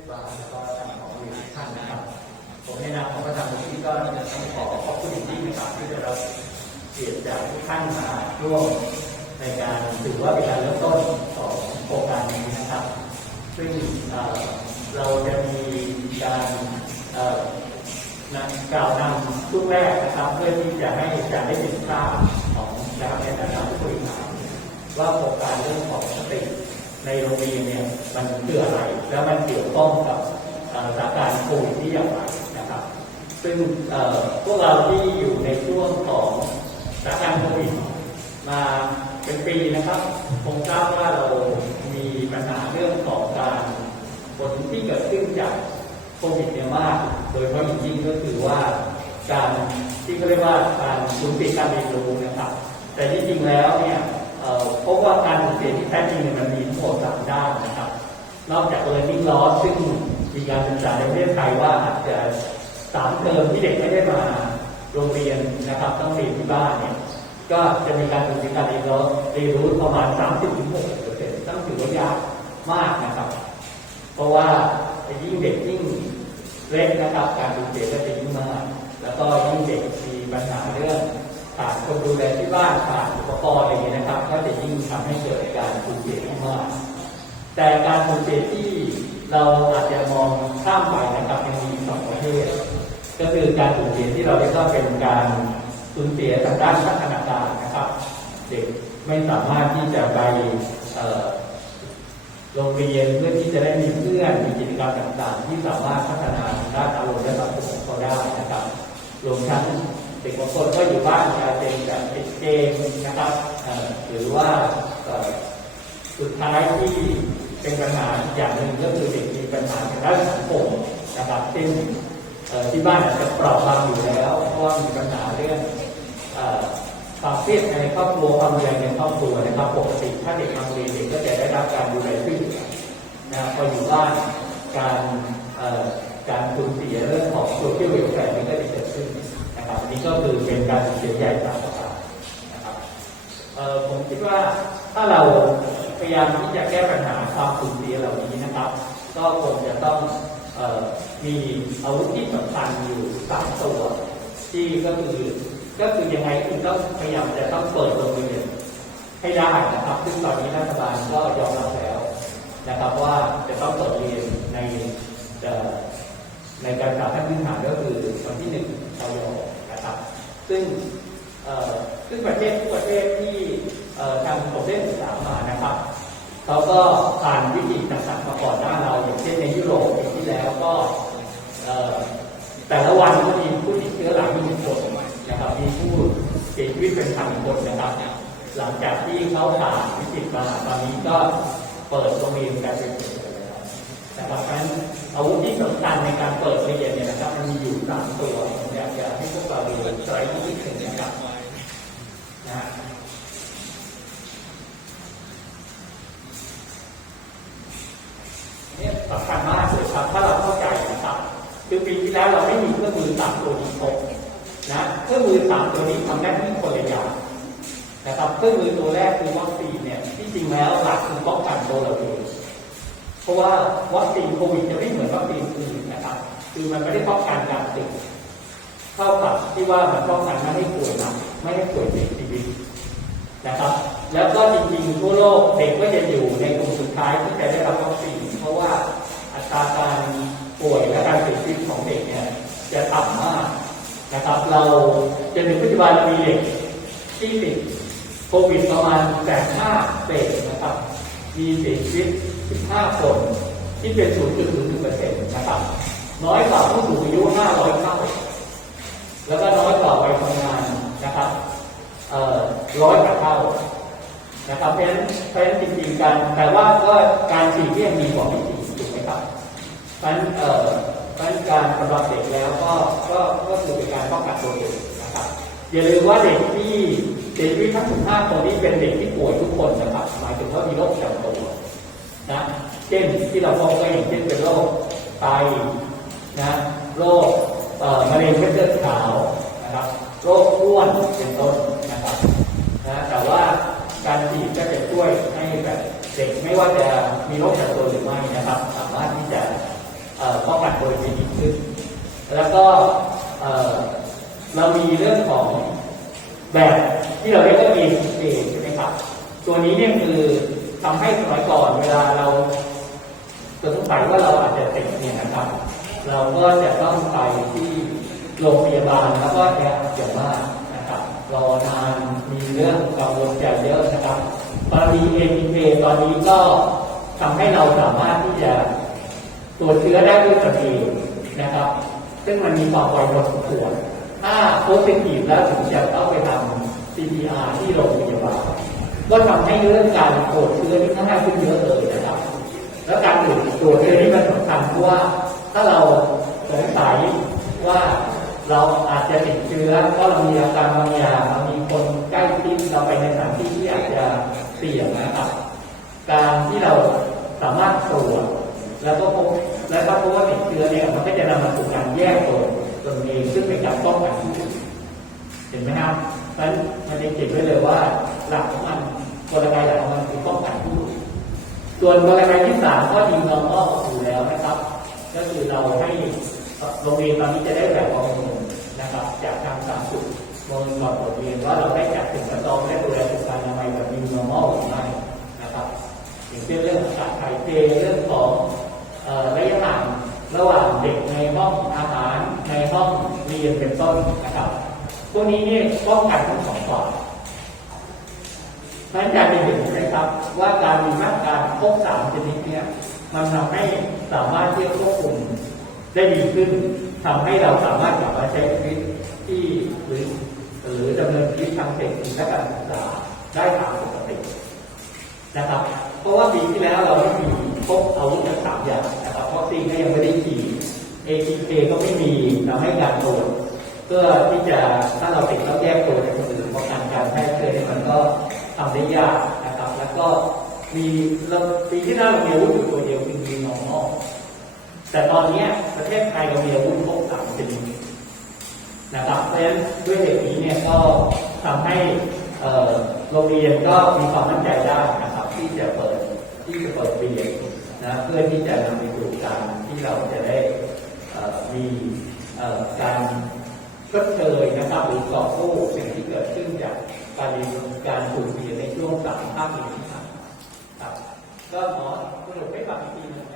ศบาแล้วก็ทางของทุกท่านนะครับ ผมในนามของประธานมูลที่ก็จะต้องขอขอบคุณอย่างยิ่งนะครับที่ได้รับเกียรติจากทุกท่านมาร่วมในการถือว่าเป็นการเริ่มต้นของโครงการนี้นะครับ ซึ่งเราจะมีการเอ่อนำกล่าวนำช่วงแรกนะครับเพื่อที่จะให้อาจารได้เห็นภาพของนะครับในฐานะผู้บริหารว่าโครงการเรื่องของ ในโรงเรียนเนี่ยมันคืออะไร แล้วมันเกี่ยวข้องกับสถานการณ์โควิดที่อย่างไรนะครับ ซึ่งพวกเราที่อยู่ในช่วงของสถานการณ์โควิดมาเป็นปีนะครับคงทราบว่าเรามีปัญหาเรื่องของการผลที่เกิดขึ้นจากโควิดเนี่ยมาก โดยเฉพาะอย่างยิ่งก็คือว่าการที่เขาเรียกว่าการสูญเสียการเรียนรู้นะครับ แต่ที่จริงแล้วเนี่ยเอ่อพบว่าการสูญเสียที่แท้จริงเนี่ยมันมีทั้งหมดสามด้านนะครับ นอกจาก learning loss ซึ่งมีการศึกษาในประเทศไทยว่าอาจจะสามเทอมที่เด็กไม่ได้มาโรงเรียนนะครับต้องเรียนที่บ้านเนี่ยก็จะมีการสูญเสียการเรียนรู้เรียนรู้ประมาณ 30-60เปอร์เซ็นต์ต้องถือว่ายากมากนะครับ เพราะว่ายิ่งเด็กยิ่งเล็กนะครับการสูญเสียก็จะยิ่งมาก แล้วก็ยิ่งเด็กมีปัญหาเรื่องขาดคนดูแลที่บ้านขาดอุปกรณ์อะไรอย่างเงี้ยนะครับ ก็จะยิ่งทำให้เกิดการสูญเสียที่มาก แต่การสูญเสียที่เราอาจจะมองข้ามไปนะครับยังมีสองประเภทก็คือการสูญเสียที่เราเรียกว่าเป็นการสูญเสียทางด้านพัฒนาการนะครับ เด็กไม่สามารถที่จะไปโรงเรียนเพื่อที่จะได้มีเพื่อนมีกิจกรรมต่างๆ ที่สามารถพัฒนาทางด้านอารมณ์และสังคมของเขาได้นะครับรวมทั้งเด็กบางคนก็อยู่บ้านจะเป็นแบบติดเกมนะครับหรือว่าสุดท้ายที่ เป็นปัญหาอย่างหนึ่งก็คือเด็กมีปัญหาทางด้านสังคมนะครับเช่นที่บ้านอาจจะเปราะบางอยู่แล้วเพราะว่ามีปัญหาเรื่องความเครียดในครอบครัวความรุนในครอบครัวนะครับปกติถ้าเด็กมาเรียนเด็กก็จะได้รับการดูแลที่ดีนะครับพออยู่บ้านการการสูญเสียเรื่องของโซเชียลเวลแฟร์นี่ก็จะเกิดขึ้นนะครับนี้ก็คือเป็นการสูญเสียใหญ่ตามประกานะครับผมคิดว่าถ้าเรา พยายามที่จะแก้ปัญหาความสูญเสียเหล่านี้นะครับ ก็ควรจะต้องออมีอาวุธที่สำคัญอยู่สามตัวที่ก็คือก็คือยังไงคุณต้องพยายามจะต้องเปิดโรงเรียนให้ได้นะครับซึ่งตอนนี้รัฐบาลก็ยอมรับแล้วนะครับว่าจะต้องเปิดเรียนในในการศึกษาขั้นพื้นฐานก็คือวันที่หนึ่งกันยายนะครับซึ่งซึ่งประเทศทุกประเทศที่ทางผมได้ศึกษามาน เขาก็ผ่านวิธีต่างๆมาก่อนหน้าเราอย่างเช่นในยุโรปปีที่แล้วก็แต่ละวันก็มีผู้ติดเชื้อหลายหมื่นคนนะครับมีผู้เสียชีวิตเป็นพันคนนะครับ หลังจากที่เขาผ่านวิกฤตมาตอนนี้ก็เปิดโรงเรียนการเรียนแล้วนะครับเพราะฉะนั้นอาวุธที่สำคัญในการเปิดเรียนเนี่ยนะครับมันมีอยู่สามตัวอยากจะให้พวกเราดูสไลด์ที่หนึ่งนะครับ นะฮะเนี่ยสำคัญมากเลยครับ ถ้าเราเข้าใจนะครับคือ ปีที่แล้วเราไม่มีเครื่องมือสามตัวนี้ครบนะเครื่องมือสามตัวนี้ทำหน้าที่คนละอย่างนะครับเครื่องมือตัวแรกคือวัคซีนเนี่ยที่จริงแล้วหลักคือป้องกันตัวเราเองเพราะว่าวัคซีนโควิดจะไม่เหมือนวัคซีนอื่นนะครับ คือมันไม่ได้ป้องกันการติดเท่ากับที่ว่ามันป้องกันไม่ให้ป่วยนักไม่ให้ป่วยเสียชีวิตนะครับ แล้วก็จริงๆทั่วโลกเด็กก็จะอยู่ในกลุ่มสุดท้ายที่จะได้รับวัคซีนเพราะว่าอัตราการป่วยและการเสียชีวิต จะต่ำมากนะครับ เราจนถึงปัจจุบันมีเด็กที่ติดโควิดประมาณแปดห้าเศษนะครับ มีเสียชีวิต15 คนที่เป็น 0.01%นะครับ น้อยกว่าผู้สูงอายุ 500 เท่า แล้วก็น้อยกว่าวัยทำงานนะครับเอ่อร้อยกว่าเท่านะครับเพราะฉะนั้นเพราะฉะนั้นจริงๆการแต่ว่าก็การฉีดเนี่ยมีกว่าไม่ฉีดถูกไหมครับเพราะฉะนั้น เพราะการสำหรับเด็กแล้วก็ก็ก็คือเป็นการป้องกันตัวเองนะครับอย่าลืมว่าเด็กที่เสียชีวิตทั้ง15คนนี้เป็นเด็กที่ป่วยทุกคนนะครับหมายถึงว่ามีโรคประจำตัวนะเช่นที่เราพบก็อย่างเช่นเป็นโรคไตนะโรคเอ่อมะเร็งเม็ดเลือดขาวนะครับโรคอ้วนเป็นต้นนะครับนะแต่ว่าการฉีดก็จะช่วยให้แบบเด็กไม่ว่าจะมีโรคประจำตัวหรือไม่นะครับ สามารถที่จะ เอ่อป้องกันโควิดดีขึ้น แล้วก็เอ่อเรามีเรื่องของ แบบที่เราเรียกว่า A A ใช่ไหมครับ ตัวนี้เนี่ยคือทำให้สมัยก่อนเวลาเราสงสัยว่าเราอาจจะติดเนี่ยนะครับ เราก็จะต้องไปที่โรงพยาบาลแล้วก็แอดอย่างมากนะครับรอนานมีเรื่องกังวลใจเยอะนะครับกรณี ATK ตอนนี้ก็ทำให้เราสามารถที่จะตรวจเชื้อได้ด้วยตนเองนะครับ ซึ่งมันมีความไวพอสมควรถ้าโพสิทีฟแล้วถึงจะต้อง CPR ที่โรงพยาบาลก็ทำให้เรื่องการตรวจเชื้อนี่ง่าขึ้นเยอะเลยนะครับ แล้วการตรวจตรวจเชื้อนี่มันสำคัญเพราะว่าถ้าเราสงสัยว่าเราอาจจะติดเชื้อเพราะเรามีอาการบางอย่างเรามีคนใกล้ชิดเราไปในสถานที่ที่อาจจะเสี่ยงนะครับ การที่เราสามารถตรวจแล้วก็พบแล้วก็พบว่าติดเชื้อเนี่ยมันก็จะนำมาสู่การแยกตัวตนเองซึ่งเป็นการป้องกันเห็นไหมครับ นั้นมันจะเก็บไว้เลยว่าหลักของมันกลไกหลักของมันคือป้องกันผู้ ส่วนกลไกที่สามก็ดีนอร์มอลอยู่แล้วนะครับ ก็คือเราให้โรงเรียนตอนนี้จะได้แบบประเมินนะครับ จากทางสาธารณสุขเมื่อก่อนบทเรียนว่าเราได้จัดสิ่งประกอบและดูแลสุขอนามัยแบบ new normal หรือไม่นะครับอย่างเช่นเรื่องของการถ่ายเทเรื่องของระยะห่างระหว่างเด็กในห้องอาหารในห้องเรียนเป็นต้นนะครับ วกนี้เนี่ยป้องกันทั้งสองฝ่ายนั้นการจะเห็นนะครับ ว่าการมีมาตรการครบสามชนิดเนี่ยมันทำให้สามารถที่จะควบคุมได้ดีขึ้นทำให้เราสามารถกลับมาใช้ชีวิตที่หรือหรือดำเนินชีวิตทางเศรษฐกิจและการศึกษาได้ตามปกตินะครับ เพราะว่าปีที่แล้วเราไม่มีพบอาวุธทั้งสามอย่างนะครับวัคซีนก็ยังไม่ได้ฉีด ATK ก็ไม่มีทำให้การตรวจ เพื่อที่จะถ้าเราติดแล้วแยกตัวจากคนอื่นป้องกันการแพร่เชื้อเนี่ยมันก็ทำได้ยากนะครับ แล้วก็มีเราปีที่แล้วเรามีอาวุธอยู่ตัวเดียวคือมีนอร์มอลแต่ตอนนี้ประเทศไทยเรามีอาวุธครบสามชนิดนะครับเพราะฉะนั้นด้วยเหตุนี้เนี่ยก็ทำให้โรงเรียนก็มีความมั่นใจได้นะครับ ที่จะเปิดที่จะเปิดเรียนนะเพื่อที่จะนำไปสู่การที่เราจะได้มีการ ชดเชยนะครับหรือกอบกู้สิ่งที่เกิดขึ้นจากการเรียนการสูญเสียในช่วงสามภาคเรียนที่ผ่านมาครับก็ขอสรุปให้ฟังอีกทีหนึงนะ